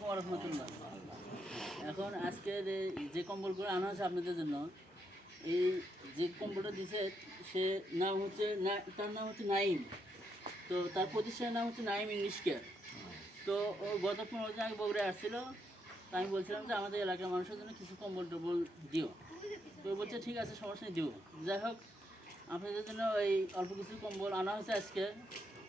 রহমতুল্লাহ এখন আজকে যে- কম্বলগুলো আনা হয়েছে আপনাদের জন্য, এই যে কম্বলটা দিছে, সে নাম হচ্ছে তার নাম হচ্ছে নাইম তো তার প্রতিষ্ঠানের নাম হচ্ছে নাইম ইংলিশ কেয়ার তো ও গত পনেরো দিন আগে বগুড়ায় আসছিল। তা আমি বলছিলাম যে, আমাদের এলাকার মানুষের জন্য কিছু কম্বল টম্বল দিও। তো বলছে, ঠিক আছে, সমস্যা দিও। যাই হোক, আপনাদের জন্য এই অল্প কিছু কম্বল আনা হয়েছে আজকে।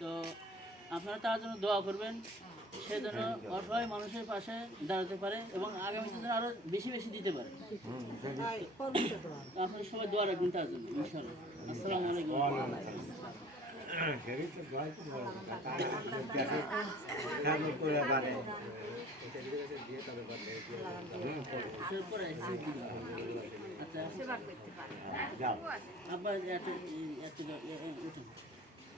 তো আপনারা তার জন্য দোয়া করবেন। সে যেন অসহায় মানুষের পাশে দাঁড়াতে পারে এবং আগামীতে যেন আরও বেশি বেশি দিতে পারে। আপনারা সবাই দোয়া রাখবেন তার জন্য ইনশাল্লাহ আসসালামু আলাইকুম। সে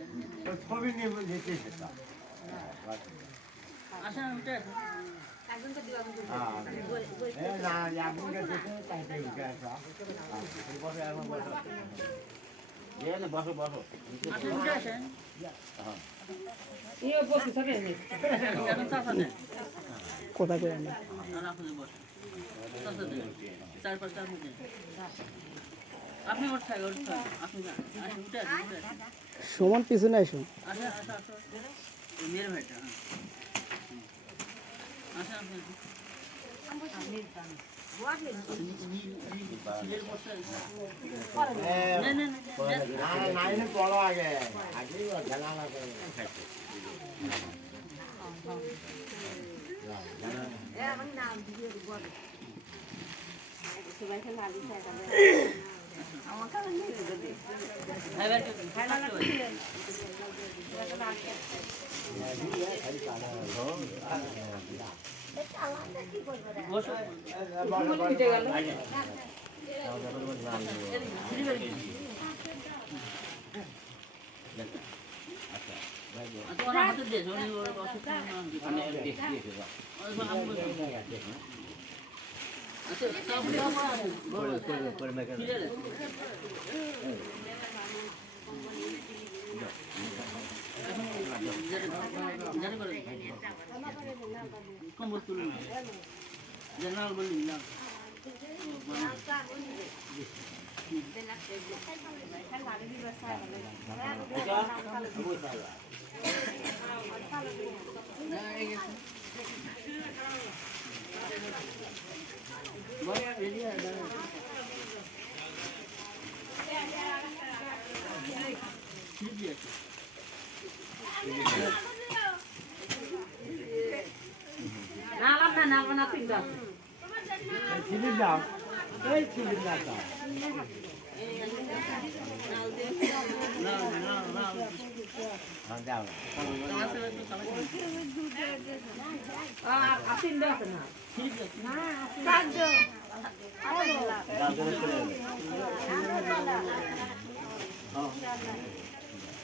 করছি আসেন উঠে। আসেন আসেন উঠে আসেন। এখন চাষা দেন। কোথা করে না আর আপনি বসেন। চাষা দেন। চার পাঁচ মধ্যে সমান পিছনে আসুন ভাইটা হ্যাঁ হুম। আসেন আপনি সিলের বর্ষা না না না ভাই ভাই খাই না বসো আচ্ছা ওরা হাতে দিয়ে উনি ওর অসুখ না আচ্ছা সব ক্লিয়ার আছে জানি করে কম্বল তুলে না জানাল বললি না রেডি না নালবা না পিন্দা না না না পিন্দা আছে না আগে স্লিপ দেখো ও আছে নিচে চলে গেছে না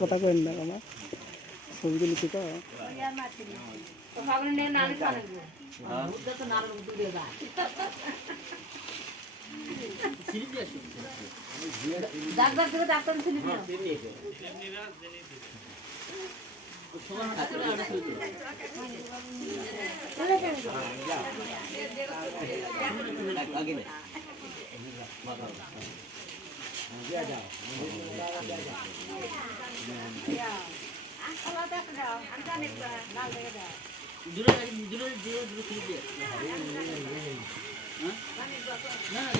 কথা করেন না আমার ছবি তুলি তো তো দূরে দূরে দূরে দূরে স্লিপ দে। হ্যাঁ? না